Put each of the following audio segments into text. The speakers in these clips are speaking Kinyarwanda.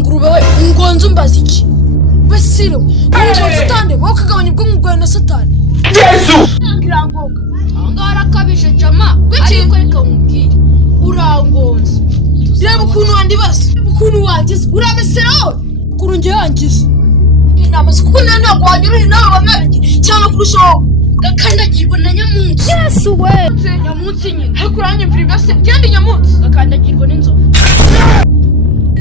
ngurube we ungonze umbaza iki Basire ungonze utande wakagabanya ubwo ngubwo na Satani Yesu kirangoga angara kabije jama ariko reka nkubwire urangonze reba ukuntu wandibase ukuntu wangize urabeseraho kurunge yangize inamaze kuko ntabwo wanyurira nawe bamwabiki cyane kurushaho gakandagirwa na nyamunsi Yesu we nyamunsi nyine hakuranye mvira imbese kandi nyamunsi gakandagirwa n'inzovu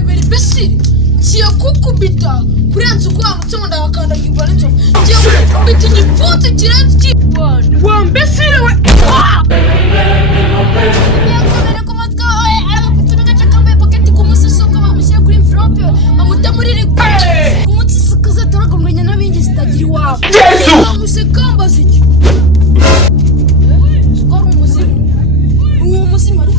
beri Basire kiye kukubita kurenza uko wamutse ngo ndagakandagirwa n'inzovu kiye kukubita igipfunsi kirenze ikibwana wa Basire we Yesu musekamba ziki skoro umuzimu uwo muzimu ari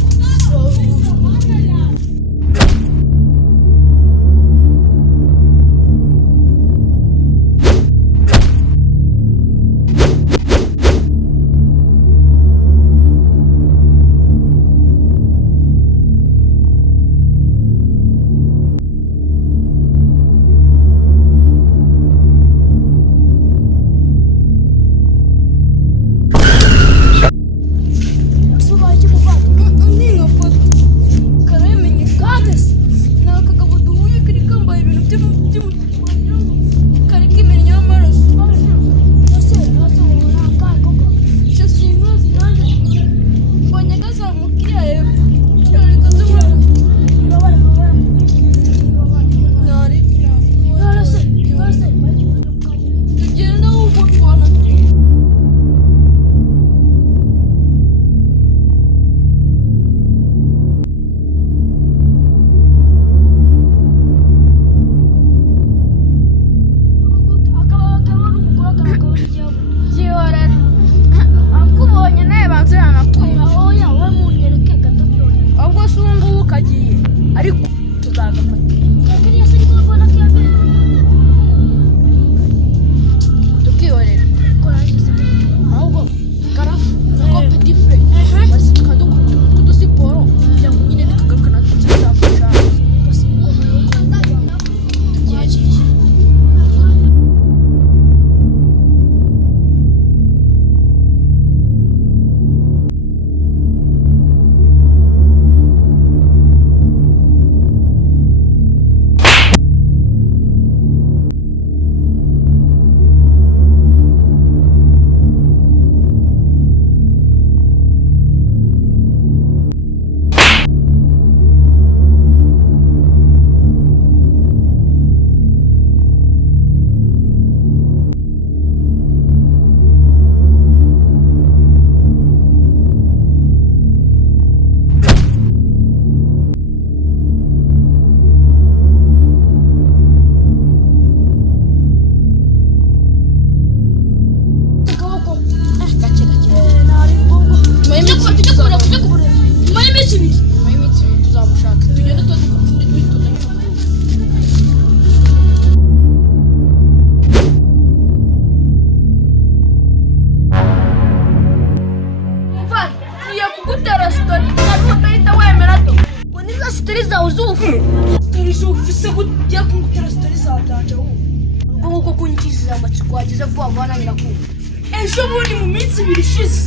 ejo bundi mu minsi ibiri ishize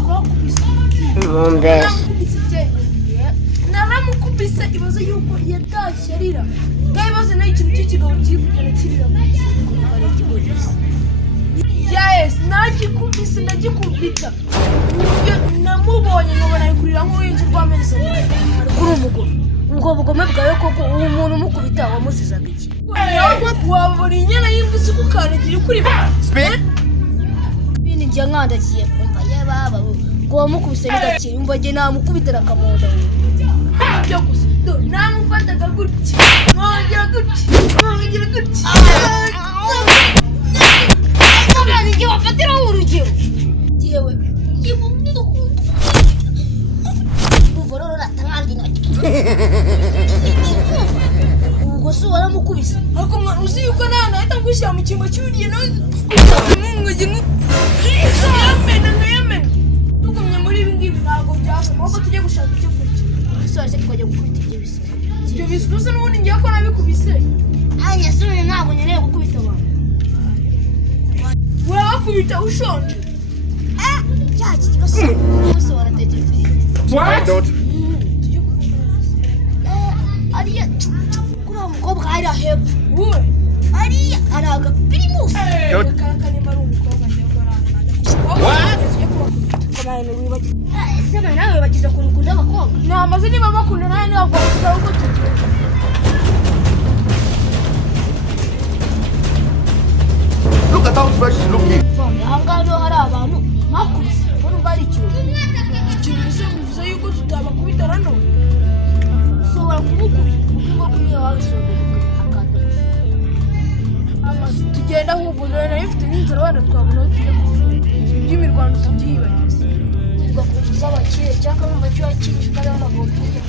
twakubise naramukubise ibaze yuko yatashye arira ngaho nayo ikintu cy'ikigabo kiri kugenda kirira yes nagikubise ndagikubita namubonye nkabona ari kurira nk'uruhinja rw'amezi ari kuri umugore ubwo bugome bwawe koko uwo muntu umukubita wamuzizaga iki wabona inyana y'imbisi kukandagira kuri bini njya nkandagiye umva ye baba ngo wamukubise n'igakira umva njye namukubitira akamonda byo gusa namufataga gutya mwongera gutya ntabwo njye wafatiraho urugero yewe uvororo ratangaje intoki ubwo se waramukubise ariko mwana uzi yuko nta nahita ngushyira mu cyimbo cyuriye nawe yamena tugumye muri ibi ngibi ntabwo byavamo ahubwo tujye gushaka icyo kurya twajya gukubita ibyo bisigaye ibyo bisikuze n'ubundi ngiye ko nabikubise nyasubire ntabwo nkeneye gukubita abantu urabakubita ushonje cya kibazo bose baratekera ifiriti ariya kuri uwo mukobwa hariya hepfo wowe ariya ari agapirimusi kanimba ari umukobwa ngiye ese nawe wibagize ukuntu ukunda abakobwa namaze niba bakunda nawe ntabwo wakuza uko tugiye Look at how fresh she's looking. ahangaha niho hari abantu mwakubise ubona ubwo ari ikintu ikintu ese bivuze yuko tutabakubita nano ushobora kumukubita kuko niyo wabishobora akaza amazi tugenda ahubwo rero ifite n'inzira wenda twabona aho tujya gufunga iby'imirwano tubyibagize ugakurikiza abakire cyangwa mu macyo yakinisha kandi ntabwo tujya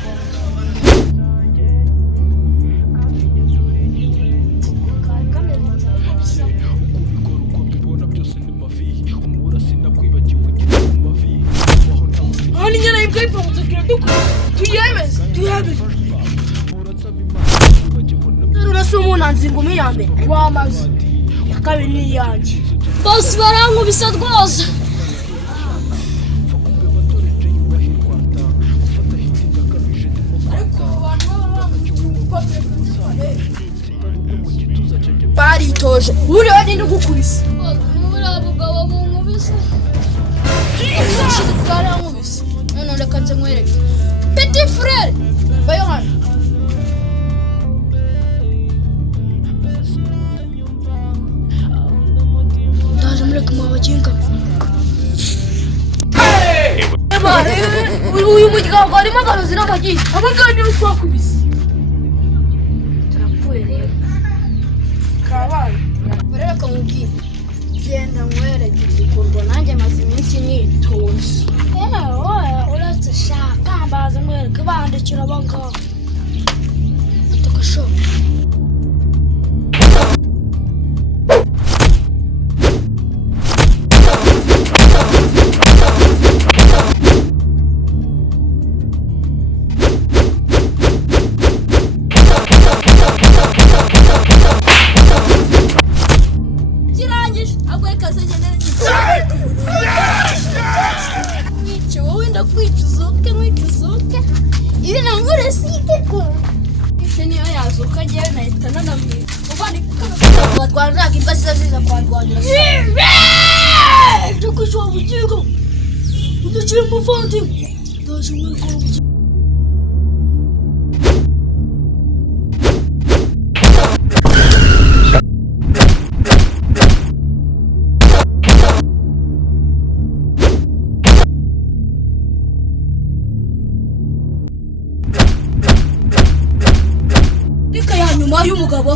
aho ni nyana y'ibyo ariko mutubwira dukora tuyemeze urasa umunanzi ingumi ya mbere wamaze iya kabiri ni iyanjye bose barankubise rwose ariko abantu baba baritoje buriya bagenda ugukubise buriya bugabo bunkubise bwarankubise none reka nze nkwereke petit frere bayo hano ndaje mureke mubaginga uyu muryango harimo akarozi n'amagi abangaba nibo twakubise turapfuye rero kabaye reka nkubwire genda nkwereke igikorwa nanjye maze iminsi nitoza wowe uretse shaka mbaza nkwereke bandikira abangaba atakashoka kirangije ahubwo reka se ngende wica wowe ndakwica uzuke nkwica uzuke ibi nangure sike ko ese niyo yazuka ngewe nahita nanamwita uvana batwaraga imbwa ziza ziza kwarwanira cyo kwica uwo bugingo udukire umuvandimwe ndaje mwereka uwo bugingo reka ya nyuma y'umugabo